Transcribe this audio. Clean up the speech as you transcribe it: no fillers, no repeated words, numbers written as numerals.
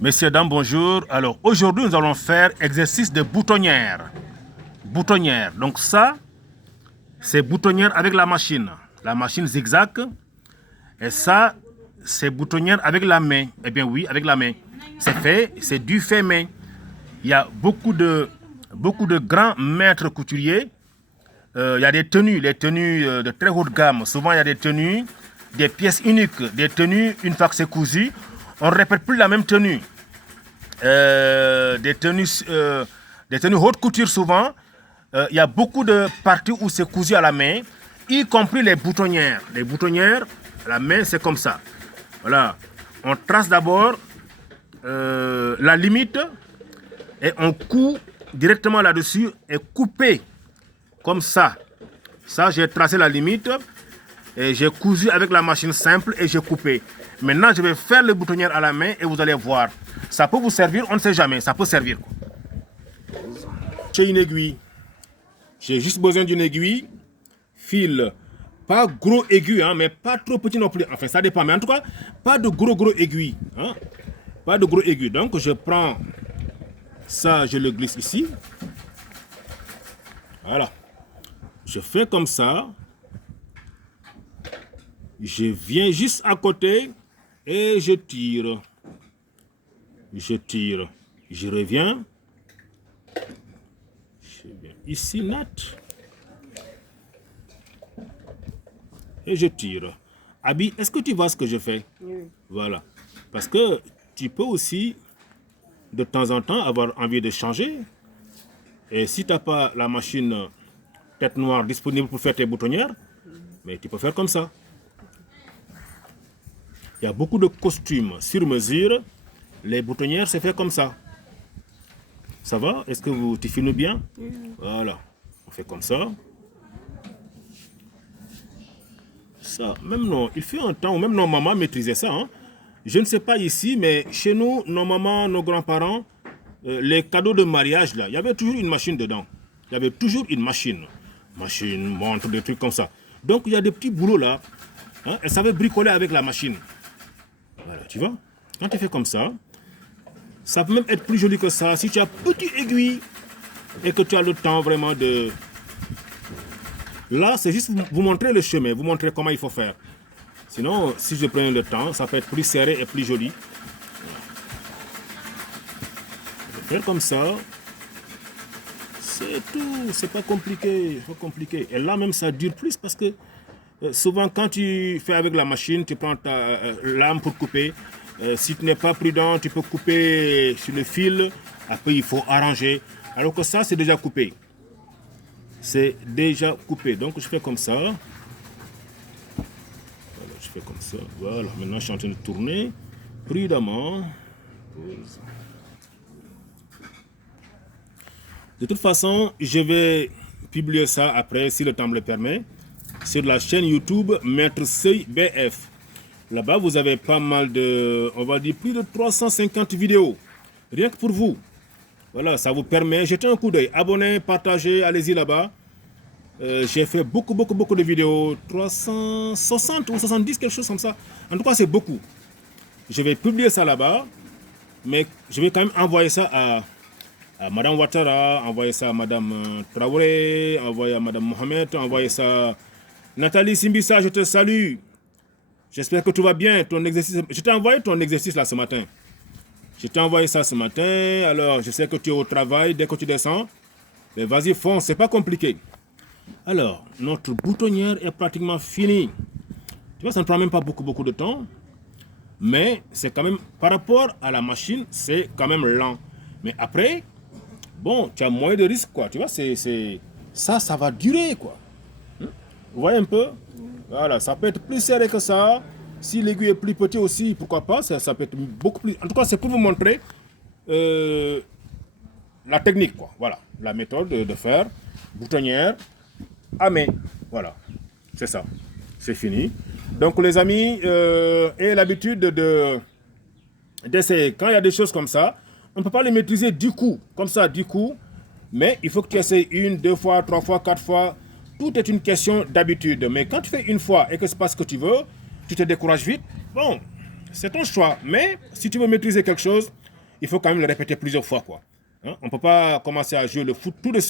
Messieurs, dames, bonjour. Alors, aujourd'hui, nous allons faire exercice de boutonnière. Boutonnière. Donc ça, c'est boutonnière avec la machine zigzag. Et ça, c'est boutonnière avec la main. Eh bien oui, avec la main. C'est fait, c'est du fait main. Il y a beaucoup de grands maîtres couturiers. Il y a des tenues, les tenues de très haute gamme. Souvent, il y a des tenues, des pièces uniques, des tenues, une fois que c'est cousu, on ne répète plus la même tenue. Des tenues haute couture souvent. Il y a beaucoup de parties où c'est cousu à la main, y compris les boutonnières. Les boutonnières, la main, c'est comme ça. Voilà. On trace d'abord la limite et on coud directement là-dessus et couper comme ça. Ça, j'ai tracé la limite et j'ai cousu avec la machine simple et j'ai coupé. Maintenant, je vais faire les boutonnières à la main et vous allez voir. Ça peut vous servir, on ne sait jamais, ça peut servir. J'ai une aiguille. J'ai juste besoin d'une aiguille. Fil, pas gros aiguille, hein, mais pas trop petit non plus. Enfin, ça dépend. Mais en tout cas, pas de gros aiguille. Hein. Pas de gros aiguille. Donc, je prends ça, je le glisse ici. Voilà. Je fais comme ça. Je viens juste à côté et je tire. Je tire. Je reviens. Je viens ici, net. Et je tire. Abi, est-ce que tu vois ce que je fais? Oui. Voilà. Parce que tu peux aussi, de temps en temps, avoir envie de changer. Et si tu n'as pas la machine tête noire disponible pour faire tes boutonnières, mais tu peux faire comme ça. Il y a beaucoup de costumes sur mesure. Les boutonnières, c'est fait comme ça. Ça va? Est-ce que tu filmes bien? Oui. Voilà. On fait comme ça. Ça, même non, il fait un temps où même nos mamans maîtrisaient ça. Hein. Je ne sais pas ici, mais chez nous, nos mamans, nos grands-parents, les cadeaux de mariage, là, il y avait toujours une machine dedans. Il y avait toujours une machine. Machine, montre, des trucs comme ça. Donc, il y a des petits boulots là. Hein, elles savaient bricoler avec la machine. Voilà, tu vois? Quand tu fais comme ça, ça peut même être plus joli que ça. Si tu as petite aiguille et que tu as le temps vraiment de... Là, c'est juste vous montrer le chemin, vous montrer comment il faut faire. Sinon, si je prends le temps, ça peut être plus serré et plus joli. Je vais faire comme ça. C'est tout, c'est pas compliqué, pas compliqué. Et là même, ça dure plus parce que souvent, quand tu fais avec la machine, tu prends ta lame pour couper. Si tu n'es pas prudent, tu peux couper sur le fil. Après, il faut arranger. Alors que ça, c'est déjà coupé. C'est déjà coupé. Donc, je fais comme ça. Voilà, je fais comme ça. Voilà. Maintenant, je suis en train de tourner prudemment. Pause. De toute façon, je vais publier ça après, si le temps me le permet, sur la chaîne YouTube Maître Seuil BF. Là-bas, vous avez pas mal de, on va dire, plus de 350 vidéos. Rien que pour vous. Voilà, ça vous permet, jetez un coup d'œil. Abonnez, partagez, allez-y là-bas. J'ai fait beaucoup de vidéos. 360 ou 70, quelque chose comme ça. En tout cas, c'est beaucoup. Je vais publier ça là-bas. Mais je vais quand même envoyer ça à Madame Ouattara, envoyer ça à Madame Traoré, envoyer à Madame Mohamed, envoyer ça à Nathalie Simbissa, je te salue. J'espère que tout va bien. Ton exercice, je t'ai envoyé ton exercice là ce matin. Je t'ai envoyé ça ce matin. Alors, je sais que tu es au travail dès que tu descends. Mais vas-y, fonce, c'est pas compliqué. Alors, notre boutonnière est pratiquement finie. Tu vois, ça ne prend même pas beaucoup de temps. Mais c'est quand même, par rapport à la machine, c'est quand même lent. Mais après, bon, tu as moins de risques, quoi. Tu vois, ça va durer, quoi. Vous voyez un peu? Voilà, ça peut être plus serré que ça. Si l'aiguille est plus petite aussi, pourquoi pas, ça peut être beaucoup plus... En tout cas, c'est pour vous montrer la technique, quoi. Voilà, la méthode de faire boutonnière à main. Voilà, c'est ça. C'est fini. Donc, les amis, ayez l'habitude d'essayer. Quand il y a des choses comme ça, on ne peut pas les maîtriser du coup, comme ça, du coup. Mais il faut que tu essaies 1, 2 fois, 3 fois, 4 fois. Tout est une question d'habitude. Mais quand tu fais une fois et que ce n'est pas ce que tu veux, tu te décourages vite. Bon, c'est ton choix. Mais si tu veux maîtriser quelque chose, il faut quand même le répéter plusieurs fois, quoi. Hein? On ne peut pas commencer à jouer le foot tout de suite.